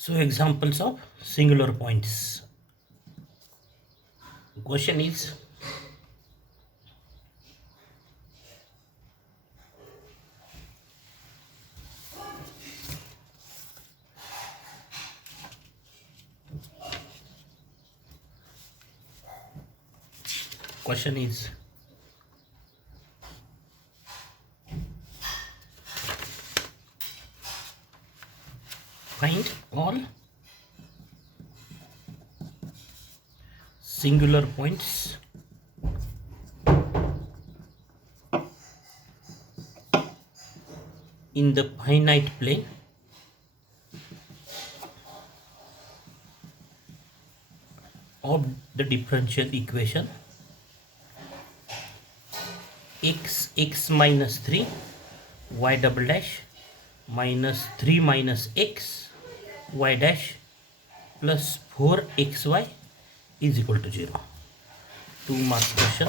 So examples of singular points. Question is, question is find all singular points in the finite plane of the differential equation x minus 3 y double dash minus 3 minus x y dash plus 4xy is equal to 0. 2 mark question.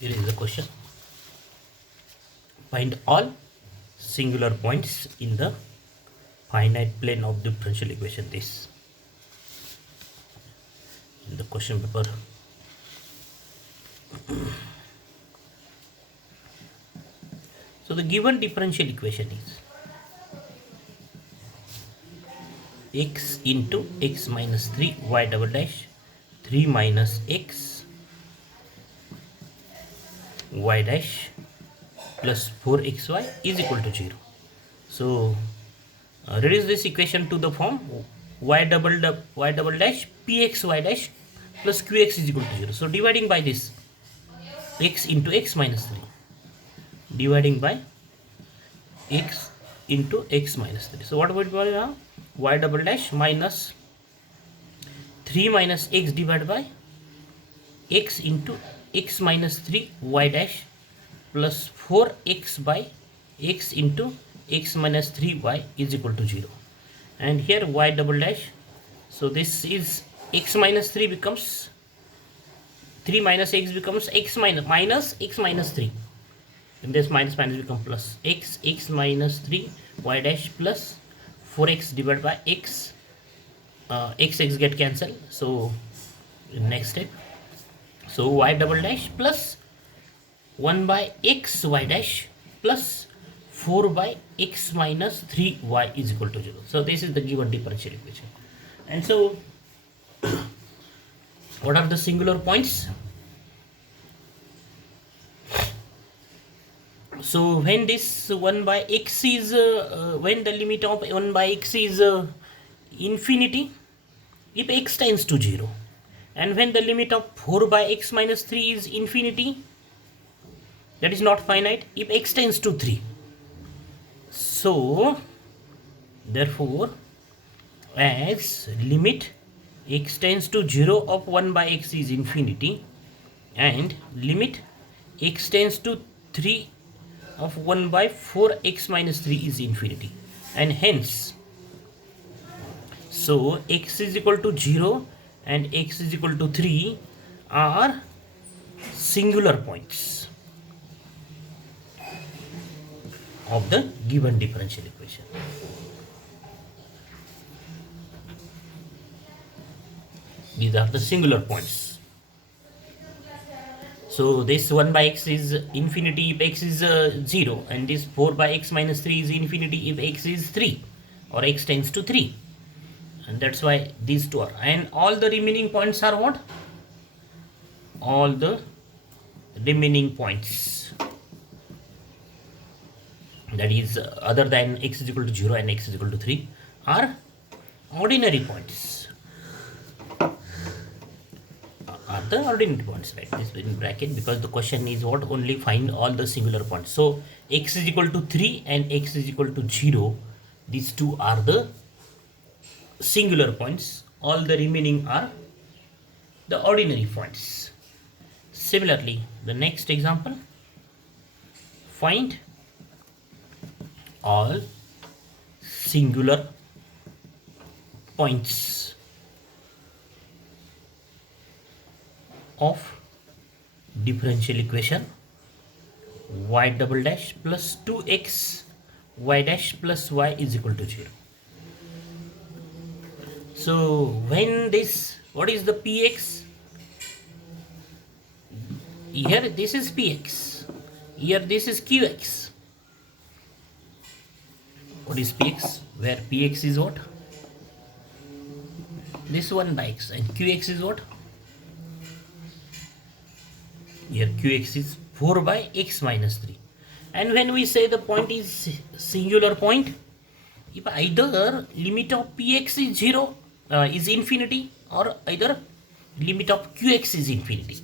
Here is the question. Find all singular points in the finite plane of differential equation. This in the question paper. So the given differential equation is x into x minus 3 y double dash 3 minus x y dash plus 4xy is equal to 0. So reduce this equation to the form y double dash pxy dash plus qx is equal to 0. So dividing by this x into x minus 3, dividing by x into x minus 3. So what would be now? Y double dash minus 3 minus x divided by x into x minus 3 y dash plus 4x by x into x minus 3y is equal to 0. And here y double dash, so this is x minus 3 becomes 3 minus x becomes x minus x minus 3, and this minus become plus x minus 3 y dash plus 4x divided by x, x get cancelled. So next step, so y double dash plus 1 by x y dash plus 4 by x minus 3y is equal to 0. So this is the given differential equation. And so what are the singular points? So when this 1 by x is when the limit of 1 by x is infinity, if x tends to 0, and when the limit of 4 by x minus 3 is infinity, that is not finite, if x tends to 3. So therefore as limit x tends to 0 of 1 by x is infinity, and limit x tends to 3 of 1 by 4x minus 3 is infinity, and hence so x is equal to 0 and x is equal to 3 are singular points of the given differential equation. These are the singular points. So this 1 by x is infinity if x is 0, and this 4 by x minus 3 is infinity if x is 3 or x tends to 3, and that's why these two are. And all the remaining points are what? All the remaining points, that is other than x is equal to 0 and x is equal to 3, are ordinary points. Are the ordinary points, right? This in bracket, because the question is what? Only find all the singular points. So x is equal to 3 and x is equal to 0, these two are the singular points. All the remaining are the ordinary points. Similarly, the next example, find all singular points of differential equation y double dash plus 2x y dash plus y is equal to 0. So when this, what is the px? Here this is px, here this is qx. What is px? Where px is what? This 1 by x, and qx is what? Here qx is 4 by x minus 3. And when we say the point is singular point, if either limit of px is 0 is infinity, or either limit of qx is infinity.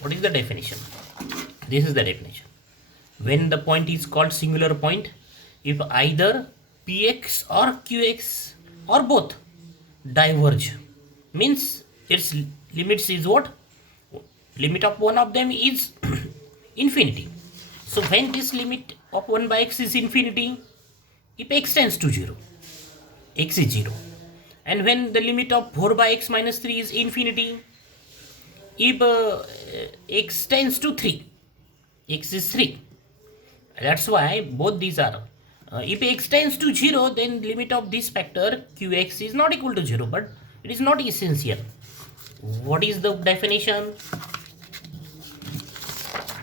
What is the definition? This is the definition. When the point is called singular point, if either px or qx or both diverge, means its limits is what? Limit of one of them is infinity. So when this limit of 1 by x is infinity, if x tends to 0, x is 0. And when the limit of 4 by x minus 3 is infinity, if x tends to 3, x is 3. That's why both these are. If x tends to 0, then limit of this factor qx is not equal to 0, but it is not essential. What is the definition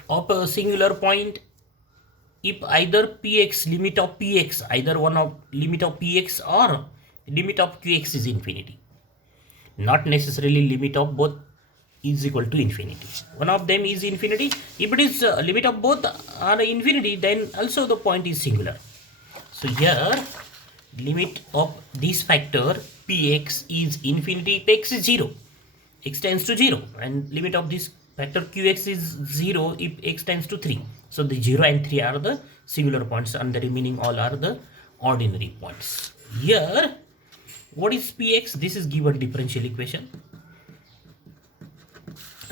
of a singular point? If either px, limit of px, either one of limit of px or limit of qx is infinity. Not necessarily limit of both is equal to infinity. One of them is infinity. If it is limit of both are infinity, then also the point is singular. So here limit of this factor px is infinity if x is 0, x tends to 0, and limit of this factor qx is 0 if x tends to 3. So the 0 and 3 are the singular points, and the remaining all are the ordinary points. Here, what is px? This is given differential equation.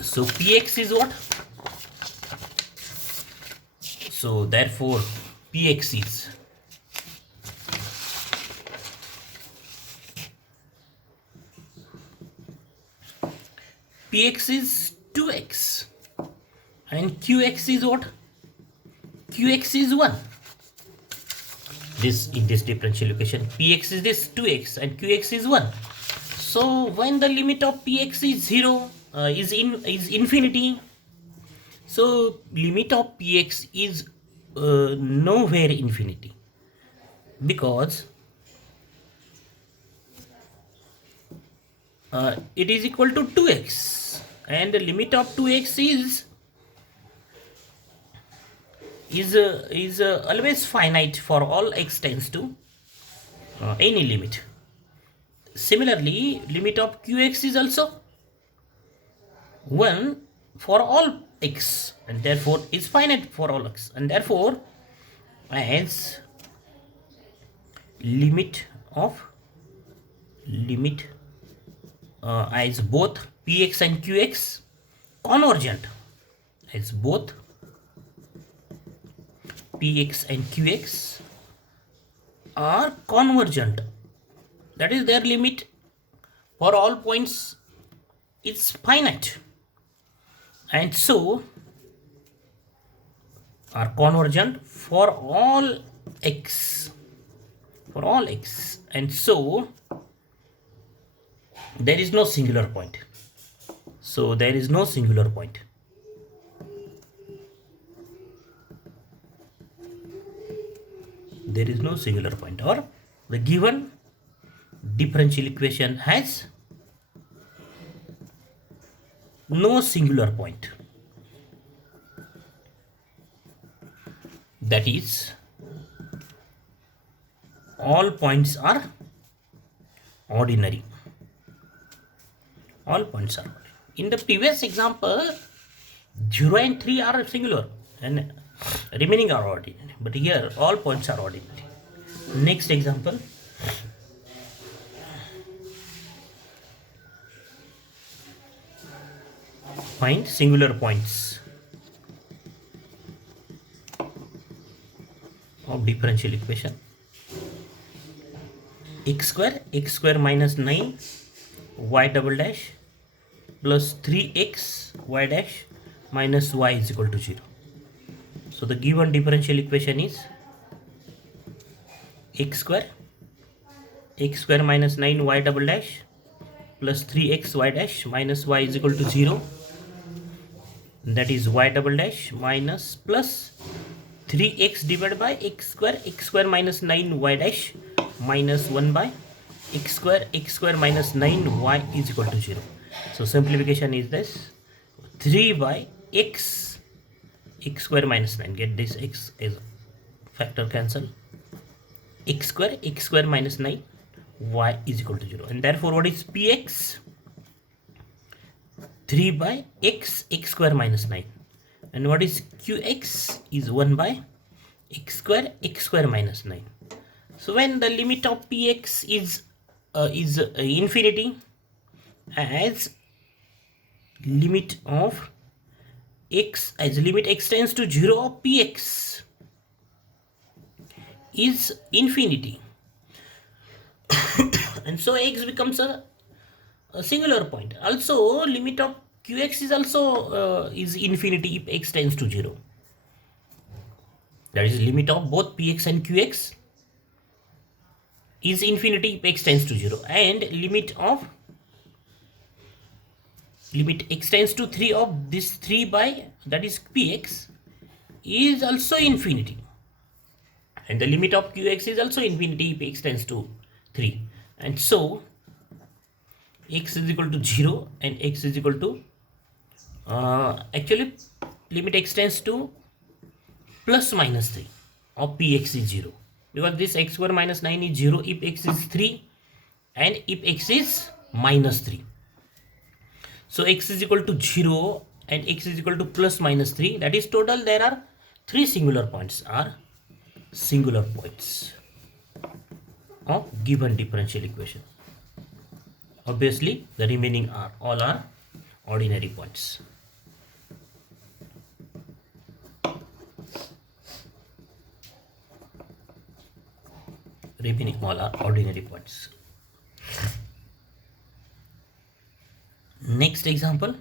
So px is what? So therefore px is px is 2x, and qx is what? Qx is 1. This in this differential equation, px is this 2x and qx is 1. So when the limit of px is 0 is infinity, so limit of px is nowhere infinity, because it is equal to 2x, and the limit of 2x is always finite for all x tends to any limit. Similarly, limit of qx is also 1 for all x, and therefore is finite for all x, and therefore as as both px and qx convergent, as both px and qx are convergent, that is their limit for all points is finite, and so are convergent for all x, and so there is no singular point. So there is no singular point. There is no singular point, or the given differential equation has no singular point. That is, all points are ordinary. All points are ordinary. In the previous example, 0 and 3 are singular and remaining are ordinary, but here all points are ordinary. Next example, find singular points of differential equation. x square minus 9 y double dash plus 3x y dash minus y is equal to 0. So the given differential equation is x square minus 9y double dash plus 3xy dash minus y is equal to 0. That is y double dash minus plus 3x divided by x square minus 9y dash minus 1 by x square minus 9y is equal to 0. So simplification is this: 3 by x square minus 9, get this x is factor cancel, x square minus 9 y is equal to 0, and therefore what is px? 3 by x square minus 9, and what is qx is 1 by x square minus 9. So when the limit of px is infinity, as limit x tends to 0 of px is infinity, and so x becomes a singular point. Also limit of qx is also is infinity if x tends to 0. That is, limit of both px and qx is infinity if x tends to 0, and limit x tends to 3 of this 3 by, that is px, is also infinity, and the limit of qx is also infinity if x tends to 3, and so x is equal to 0 and x is equal to actually limit x tends to plus minus 3 of px is 0, because this x square minus 9 is 0 if x is 3 and if x is minus 3. So x is equal to 0 and x is equal to plus minus 3, that is total there are 3 singular points of given differential equation. Obviously the remaining all are ordinary points. Remaining all are ordinary points. Next example,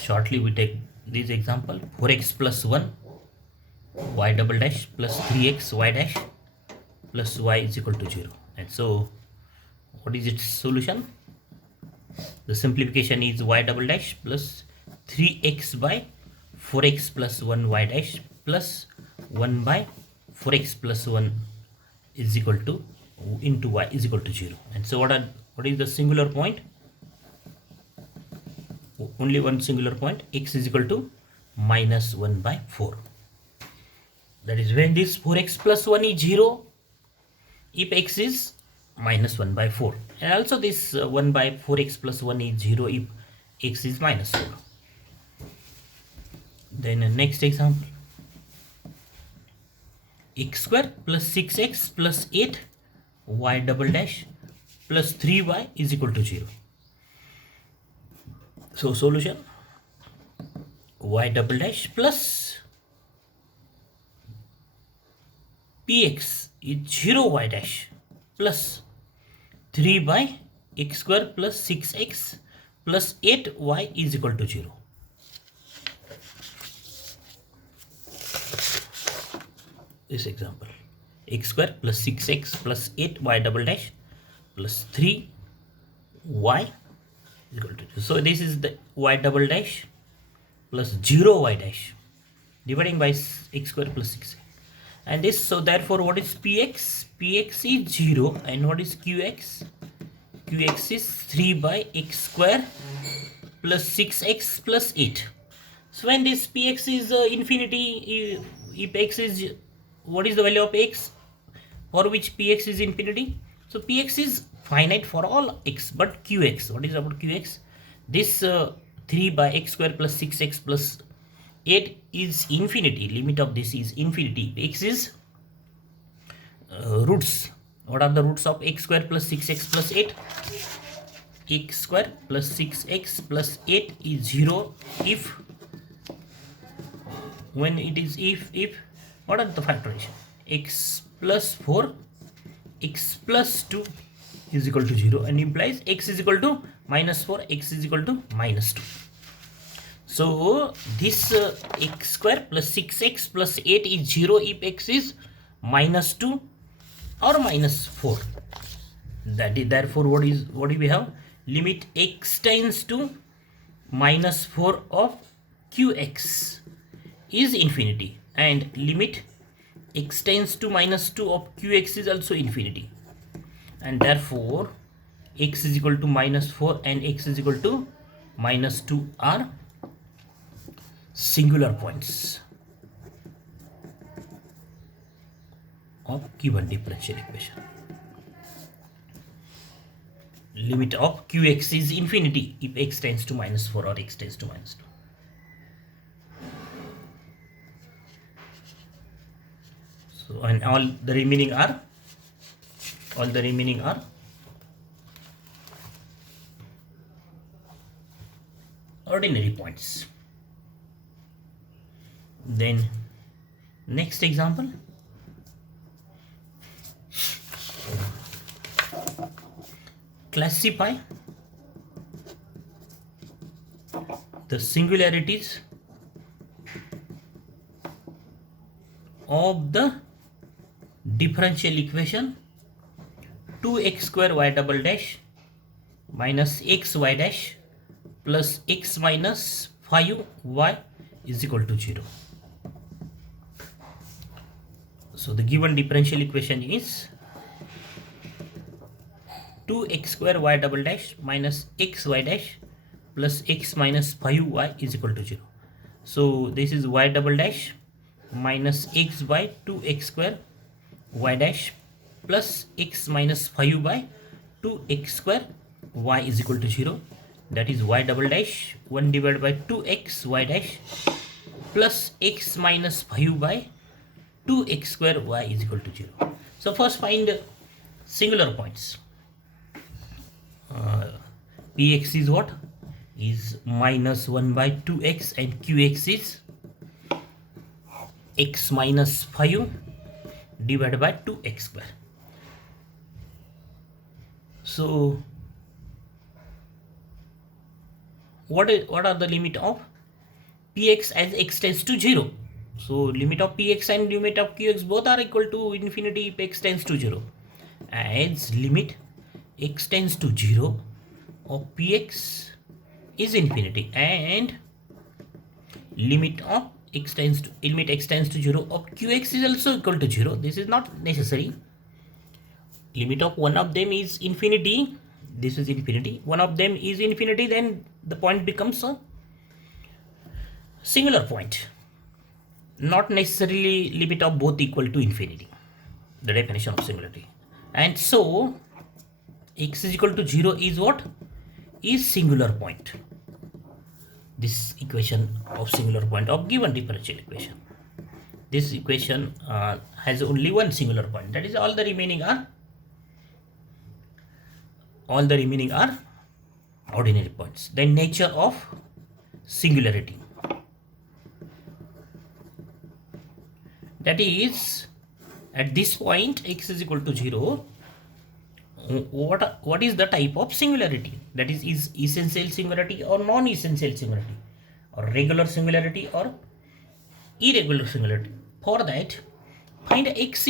shortly we take this example: 4x plus 1 y double dash plus 3x y dash plus y is equal to 0. And so what is its solution? The simplification is y double dash plus 3x by 4x plus 1 y dash plus 1 by 4x plus 1 is equal to into y is equal to 0. And so what is the singular point? Only one singular point, x is equal to minus 1 by 4. That is, when this 4x plus 1 is 0 if x is minus 1 by 4, and also this 1 by 4x plus 1 is 0 if x is minus 4. Then next example, x square plus 6x plus 8 y double dash plus 3y is equal to 0. So solution: y double dash plus px is 0 y dash plus 3 by x square plus 6x plus 8y is equal to 0. This example: x square plus 6x plus 8y double dash plus 3y is equal to 0. So this is the y double dash plus 0 y dash dividing by x square plus 6x, and this, so therefore what is px? Px is 0, and what is qx? Qx is 3 by x square plus 6x plus 8. So when this px is infinity, if x is, what is the value of x for which px is infinity? So px is finite for all x, but qx, what is about qx? This 3 by x square plus 6x plus 8 is infinity, limit of this is infinity. X is roots. What are the roots of x square plus 6x plus 8? X square plus 6x plus 8 is 0 if, when it is if what are the factorization? X plus 4 x plus 2 is equal to 0, and implies x is equal to minus 4, x is equal to minus 2. So this x square plus 6x plus 8 is 0 if x is minus 2 or minus 4. That is, therefore, what do we have? Limit x tends to minus 4 of qx is infinity, and limit x tends to minus 2 of qx is also infinity, and therefore x is equal to minus 4 and x is equal to minus 2 are singular points of given differential equation. Limit of qx is infinity if x tends to minus 4 or x tends to minus 2. So, and all the remaining are ordinary points. Then next example, classify the singularities of the differential equation 2x square y double dash minus xy dash plus x minus 5y is equal to 0. So the given differential equation is 2x square y double dash minus xy dash plus x minus 5y is equal to 0. So this is y double dash minus x by 2x square y dash plus x minus 5 by 2x square y is equal to 0. That is y double dash 1 divided by 2x y dash plus x minus 5 by 2x square y is equal to 0. So first find singular points. Px is what? Is minus 1 by 2x, and qx is x minus 5 divided by 2x square. So what are the limit of px as x tends to 0? So limit of px and limit of qx both are equal to infinity if x tends to 0, as limit x tends to 0 of px is infinity, and limit of x tends to 0 of qx is also equal to 0. This is not necessary. Limit of one of them is infinity, this is infinity, one of them is infinity, then the point becomes a singular point. Not necessarily limit of both equal to infinity, the definition of singularity. And so x is equal to 0 is what? Is singular point. This equation of singular point of given differential equation. This equation has only one singular point. That is, all the remaining are ordinary points. Then nature of singularity. That is, at this point x is equal to 0. What is the type of singularity? That is essential singularity or non-essential singularity, or regular singularity or irregular singularity? For that, find x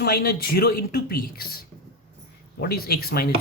minus 0 into px. What is x minus